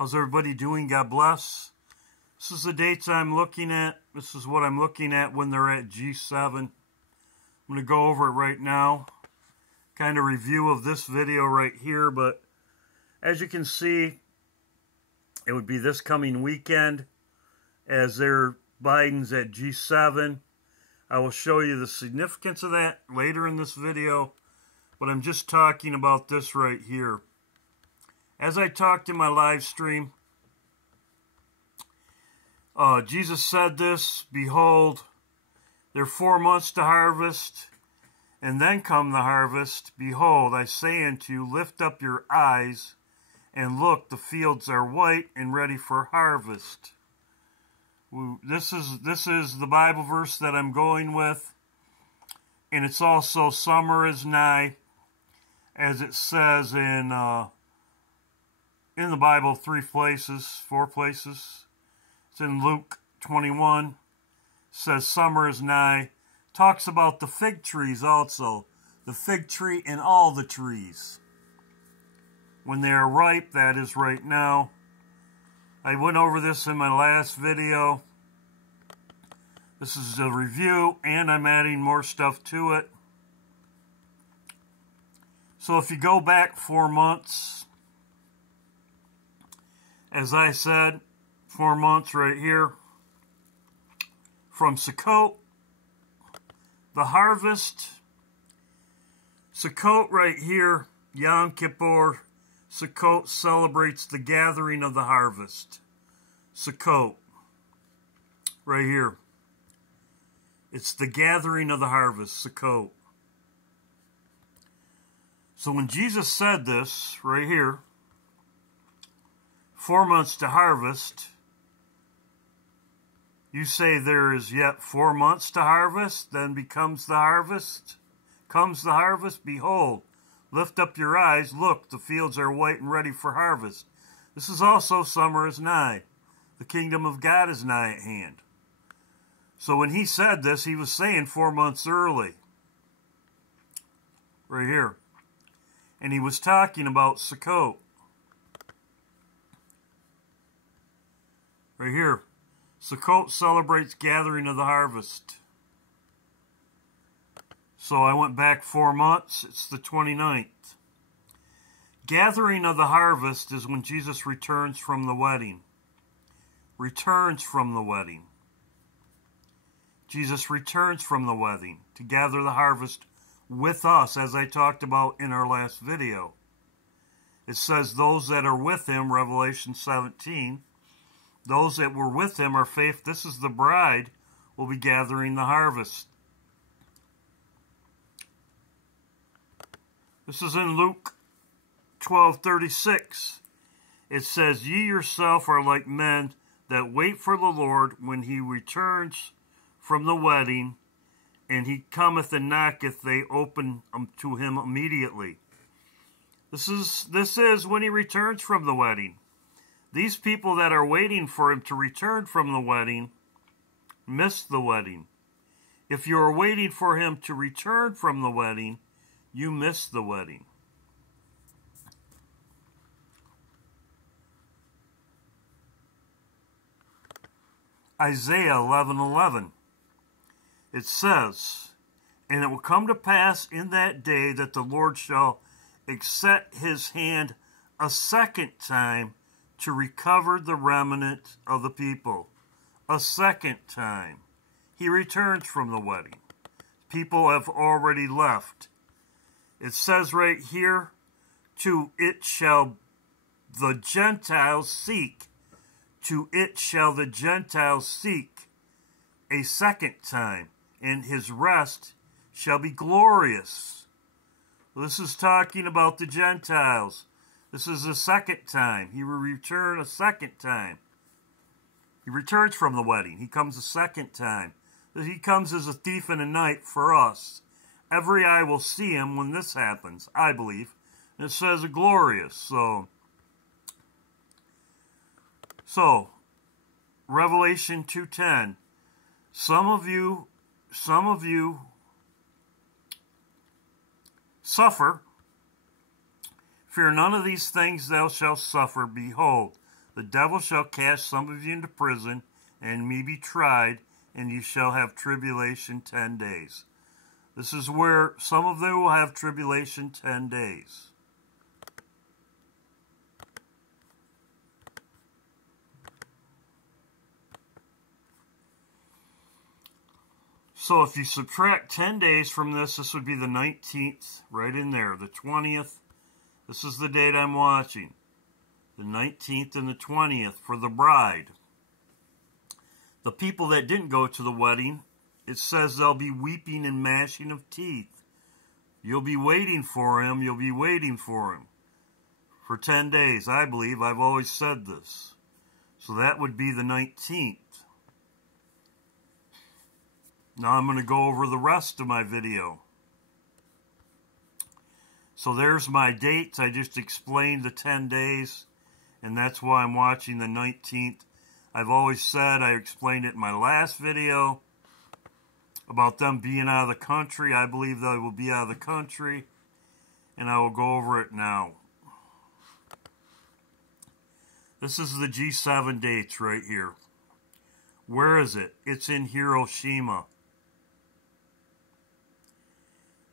How's everybody doing? God bless. This is the dates I'm looking at. This is what I'm looking at when they're at G7. I'm going to go over it right now. Kind of review of this video right here. But as you can see, it would be this coming weekend as Biden's at G7. I will show you the significance of that later in this video. But I'm just talking about this right here. As I talked in my live stream, Jesus said this, "Behold, there are 4 months to harvest, and then come the harvest. Behold, I say unto you, lift up your eyes, and look, the fields are white and ready for harvest." This is the Bible verse that I'm going with, and it's also summer is nigh, as it says in the Bible 4 places. It's in Luke 21. It says summer is nigh. Talks about the fig trees also. The fig tree and all the trees. When they are ripe, that is right now. I went over this in my last video. This is a review, and I'm adding more stuff to it. So if you go back 4 months, as I said, 4 months right here, from Sukkot, the harvest, Sukkot right here, Yom Kippur, Sukkot celebrates the gathering of the harvest. Sukkot, right here. It's the gathering of the harvest, Sukkot. So when Jesus said this, right here, 4 months to harvest, you say there is yet 4 months to harvest, then becomes the harvest. Comes the harvest, behold, lift up your eyes, look, the fields are white and ready for harvest. This is also summer is nigh. The kingdom of God is nigh at hand. So when he said this, he was saying 4 months early. Right here. And he was talking about Sukkot. Right here. Sukkot celebrates gathering of the harvest. So I went back 4 months. It's the 29th. Gathering of the harvest is when Jesus returns from the wedding. Returns from the wedding. Jesus returns from the wedding to gather the harvest with us, as I talked about in our last video. It says those that are with him, Revelation 17, those that were with him are faith. This is the bride, will be gathering the harvest. This is in Luke 12:36. It says, "Ye yourself are like men that wait for the Lord when he returns from the wedding, and he cometh and knocketh, they open to him immediately." This is when he returns from the wedding. These people that are waiting for him to return from the wedding miss the wedding. If you are waiting for him to return from the wedding, you miss the wedding. Isaiah 11:11. It says, "And it will come to pass in that day that the Lord shall extend his hand a second time to recover the remnant of the people." A second time. He returns from the wedding. People have already left. It says right here, "To it shall the Gentiles seek." To it shall the Gentiles seek a second time, and his rest shall be glorious. This is talking about the Gentiles. This is the second time. He will return a second time. He returns from the wedding. He comes a second time. He comes as a thief in the night for us. Every eye will see him when this happens, I believe. And it says glorious. So Revelation 2:10. Some of you suffer. Fear none of these things thou shalt suffer. Behold, The devil shall cast some of you into prison, and me be tried, and you shall have tribulation 10 days. This is where some of them will have tribulation 10 days. So if you subtract 10 days from this, this would be the 19th, right in there. The 20th, this is the date I'm watching. The 19th and the 20th for the bride. The people that didn't go to the wedding, it says they'll be weeping and gnashing of teeth. You'll be waiting for him, you'll be waiting for him. For 10 days, I believe. I've always said this. So that would be the 19th. Now I'm going to go over the rest of my video. So there's my dates. I just explained the 10 days, and that's why I'm watching the 19th. I've always said, I explained it in my last video, about them being out of the country. I believe they will be out of the country, and I will go over it now. This is the G7 dates right here. Where is it? It's in Hiroshima.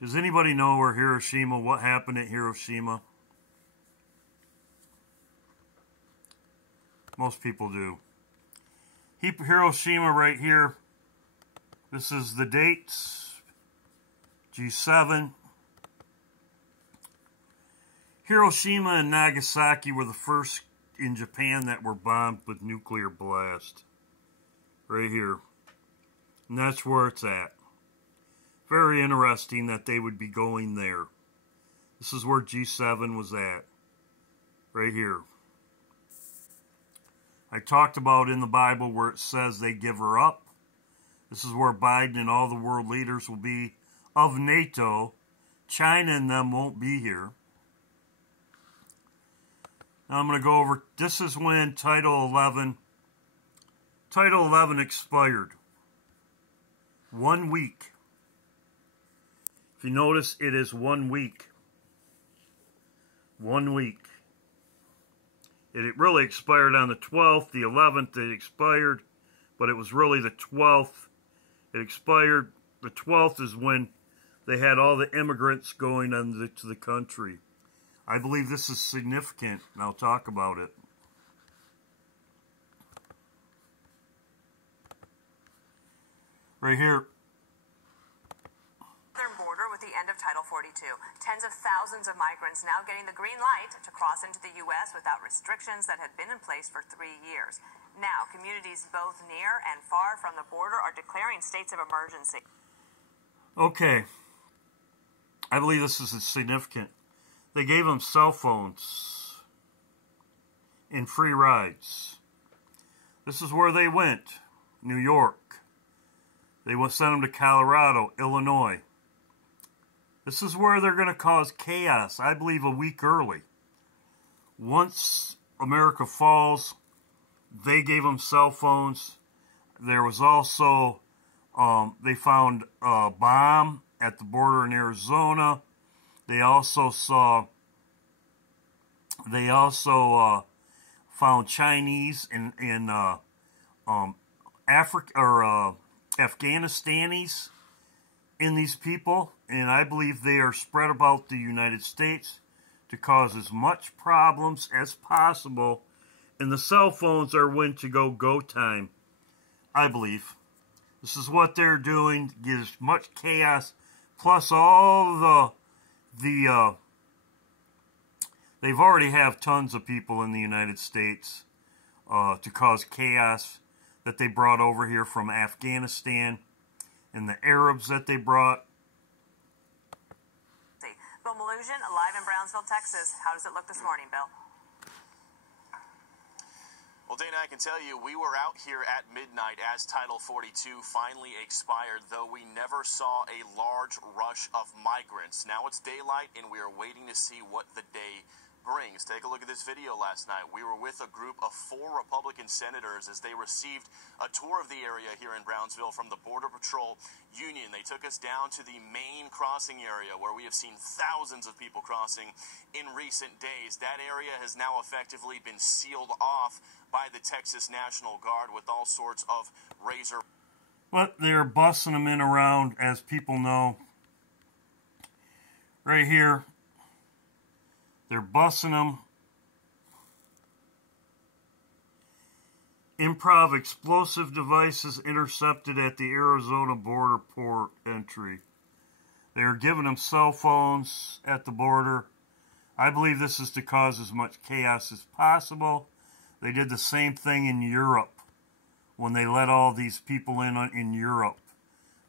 Does anybody know where Hiroshima, what happened at Hiroshima? Most people do. Hiroshima right here. This is the dates. G7. Hiroshima and Nagasaki were the first in Japan that were bombed with nuclear blast. Right here. And that's where it's at. Very interesting that they would be going there. This is where G7 was at. Right here. I talked about in the Bible where it says they give her up. This is where Biden and all the world leaders will be of NATO. China and them won't be here. Now I'm going to go over, this is when Title 11 expired. 1 week. If you notice, it is 1 week. 1 week. It really expired on the 12th, the 11th it expired, but it was really the 12th. It expired, the 12th is when they had all the immigrants going to the country. I believe this is significant, and I'll talk about it. Right here. With the end of Title 42. Tens of thousands of migrants now getting the green light to cross into the U.S. without restrictions that had been in place for 3 years. Now, communities both near and far from the border are declaring states of emergency. Okay. I believe this is significant. They gave them cell phones and free rides. This is where they went. New York. They sent them to Colorado, Illinois. This is where they're going to cause chaos, I believe, a week early. Once America falls, they gave them cell phones. There was also, they found a bomb at the border in Arizona. They also found Chinese and Afghanistanis in these people, and I believe they are spread about the United States to cause as much problems as possible, and the cell phones are when to go time, I believe. This is what they're doing to get as much chaos, plus all they've already have tons of people in the United States to cause chaos that they brought over here from Afghanistan, and the Arabs that they brought. Bill Malusian, live in Brownsville, Texas. How does it look this morning, Bill? Well, Dana, I can tell you, we were out here at midnight as Title 42 finally expired, though we never saw a large rush of migrants. Now it's daylight, and we are waiting to see what the day brings. Take a look at this video last night. We were with a group of 4 Republican senators as they received a tour of the area here in Brownsville from the Border Patrol Union. They took us down to the main crossing area where we have seen thousands of people crossing in recent days. That area has now effectively been sealed off by the Texas National Guard with all sorts of razor. But they're bussing them in around, as people know. Right here. They're bussing them. Improv explosive devices intercepted at the Arizona border port entry. They are giving them cell phones at the border. I believe this is to cause as much chaos as possible. They did the same thing in Europe when they let all these people in Europe.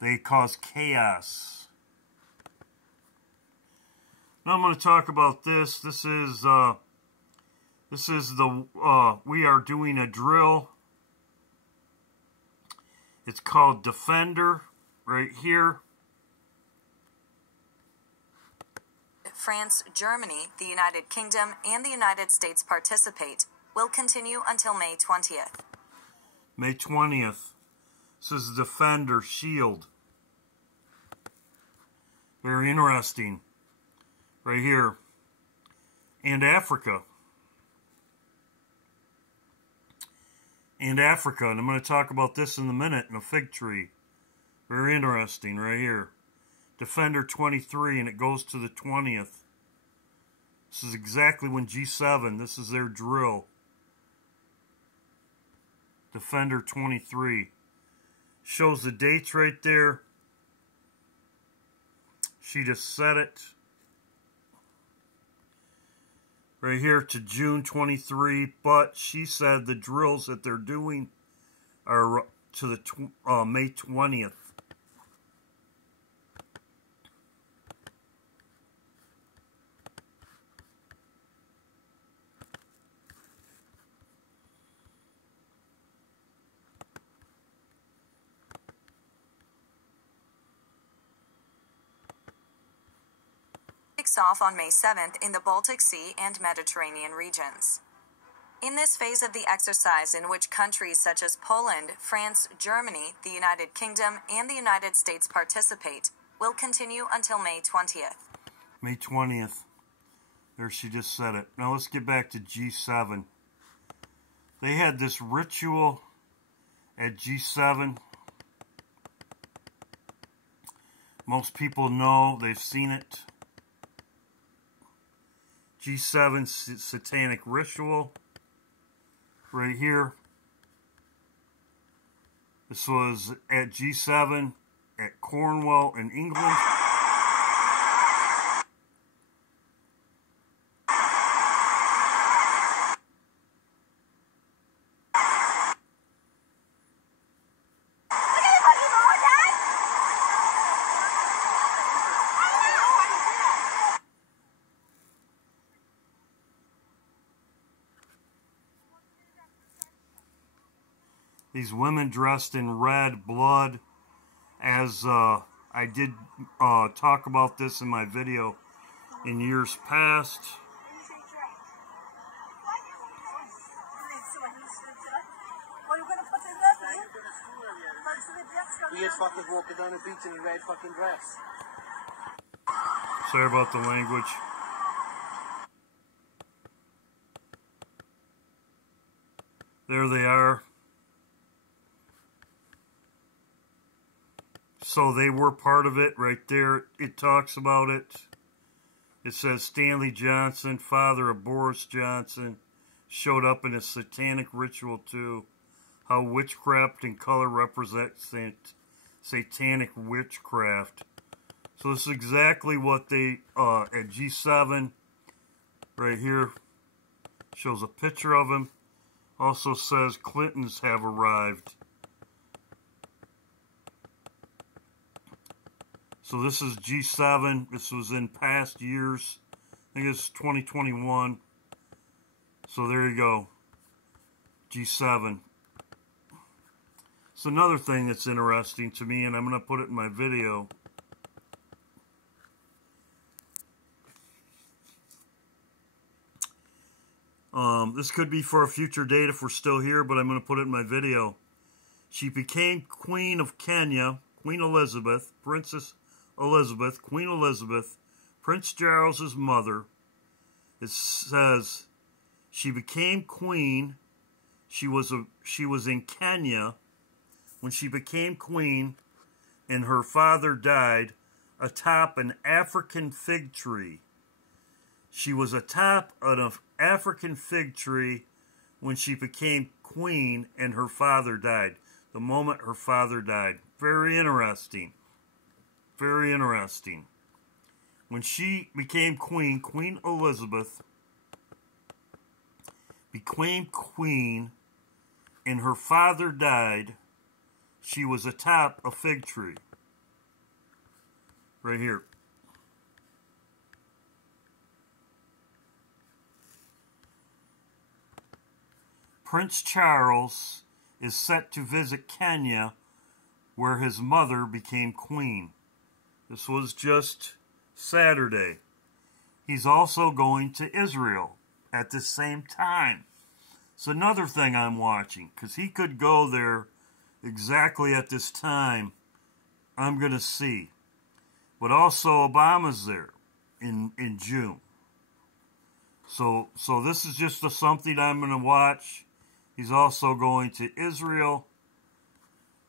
They caused chaos. Now I'm going to talk about this. This is the we are doing a drill. It's called Defender right here. France, Germany, the United Kingdom, and the United States participate will continue until May 20th. May 20th. This is Defender Shield. Very interesting. Right here. And Africa. And Africa. And I'm going to talk about this in a minute in a fig tree. Very interesting right here. Defender 23, and it goes to the 20th. This is exactly when G7, this is their drill. Defender 23. Shows the dates right there. She just said it. Right here to June 23, but she said the drills that they're doing are to the May 20th. Kicks off on May 7th in the Baltic Sea and Mediterranean regions. In this phase of the exercise, in which countries such as Poland, France, Germany, the United Kingdom, and the United States participate, will continue until May 20th. May 20th. There, she just said it. Now let's get back to G7. They had this ritual at G7. Most people know, they've seen it. G7 Satanic Ritual. Right here. This was at G7 at Cornwall in England. These women dressed in red blood, as I did talk about this in my video in years past. We just fucking walking down the beach in a red fucking dress. Sorry about the language. There they are. So they were part of it right there. It talks about it. It says Stanley Johnson, father of Boris Johnson, showed up in a satanic ritual too. How witchcraft and color represent satanic witchcraft. So this is exactly what they, at G7, right here, shows a picture of him. Also says Clintons have arrived. So this is G7. This was in past years. I think it's 2021. So there you go. G7. It's another thing that's interesting to me, and I'm going to put it in my video. This could be for a future date if we're still here, but I'm going to put it in my video. She became Queen of Kenya, Queen Elizabeth, Princess Elizabeth, Queen Elizabeth, Prince Charles's mother. It says she became queen. She was in Kenya when she became queen, and her father died atop an African fig tree. She was atop an African fig tree when she became queen, and her father died. The moment her father died. Very interesting. Very interesting. When she became queen, Queen Elizabeth became queen, and her father died, she was atop a fig tree. Right here. Prince Charles is set to visit Kenya, where his mother became queen. This was just Saturday. He's also going to Israel at the same time. It's another thing I'm watching, because he could go there exactly at this time. I'm going to see. But also Obama's there in June. So this is just something I'm going to watch. He's also going to Israel.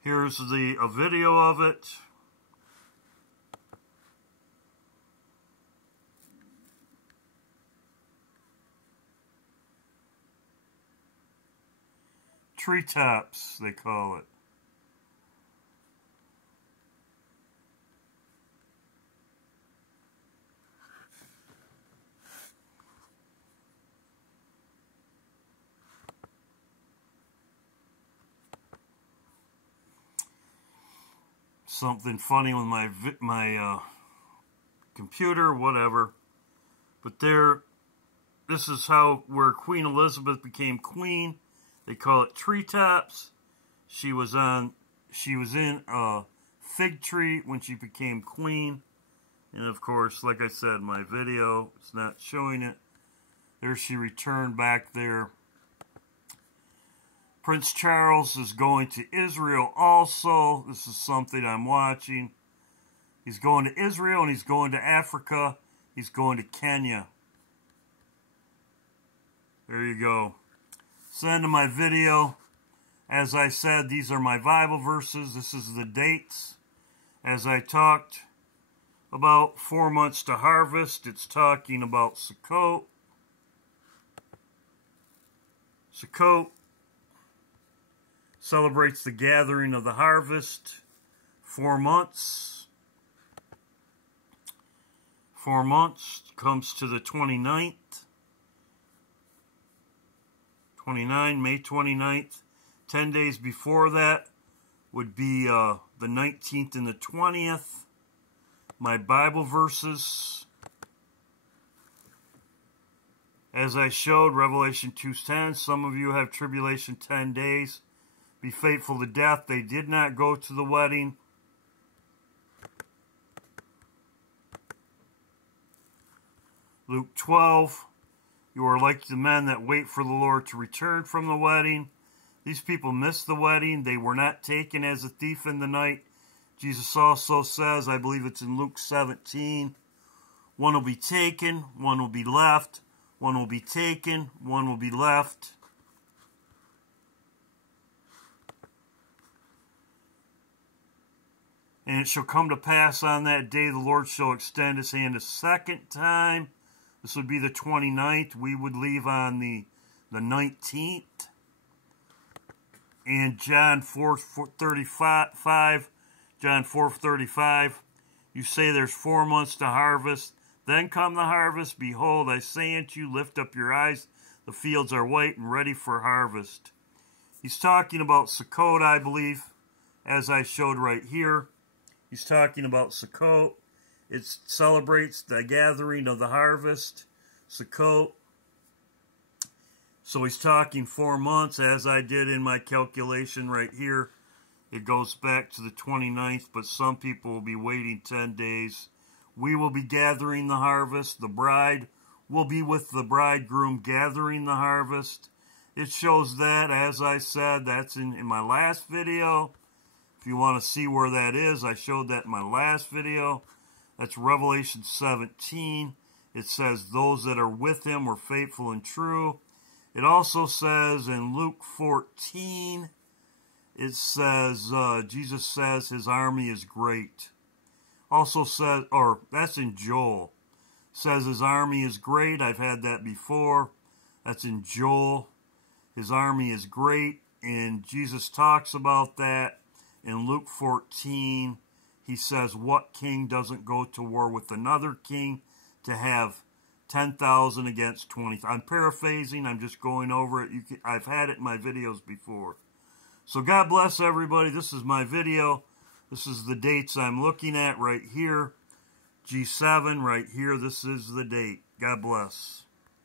Here's a video of it. Treetops, they call it. Something funny with my computer, whatever. But this is where Queen Elizabeth became queen. They call it treetops. She was in a fig tree when she became queen. And of course, like I said, my video, it's not showing it. There she returned back there. Prince Charles is going to Israel also. This is something I'm watching. He's going to Israel and he's going to Africa. He's going to Kenya. There you go. It's the end of my video. As I said, these are my Bible verses. This is the dates. As I talked about 4 months to harvest, it's talking about Sukkot. Sukkot celebrates the gathering of the harvest. 4 months. 4 months comes to the 29th. May 29th. 10 days before that would be the 19th and the 20th. My Bible verses. As I showed, Revelation 2:10, some of you have tribulation 10 days. Be faithful to death. They did not go to the wedding. Luke 12, you are like the men that wait for the Lord to return from the wedding. These people missed the wedding. They were not taken as a thief in the night. Jesus also says, I believe it's in Luke 17, one will be taken, one will be left, one will be taken, one will be left. And it shall come to pass on that day the Lord shall extend his hand a second time. This would be the 29th. We would leave on the 19th. And John 4:35, John 4:35, you say there's 4 months to harvest. Then come the harvest. Behold, I say unto you, lift up your eyes. The fields are white and ready for harvest. He's talking about Sukkot, I believe, as I showed right here. He's talking about Sukkot. It celebrates the gathering of the harvest, Sukkot. So he's talking 4 months, as I did in my calculation right here. It goes back to the 29th, but some people will be waiting 10 days. We will be gathering the harvest. The bride will be with the bridegroom gathering the harvest. It shows that, as I said, that's in my last video. If you want to see where that is, I showed that in my last video. That's Revelation 17. It says those that are with him were faithful and true. It also says in Luke 14, it says, Jesus says his army is great. Also says, or that's in Joel. Says his army is great. I've had that before. That's in Joel. His army is great. And Jesus talks about that in Luke 14. He says, what king doesn't go to war with another king to have 10,000 against 20? I'm paraphrasing. I'm just going over it. I've had it in my videos before. So God bless everybody. This is my video. This is the dates I'm looking at right here. G7 right here. This is the date. God bless.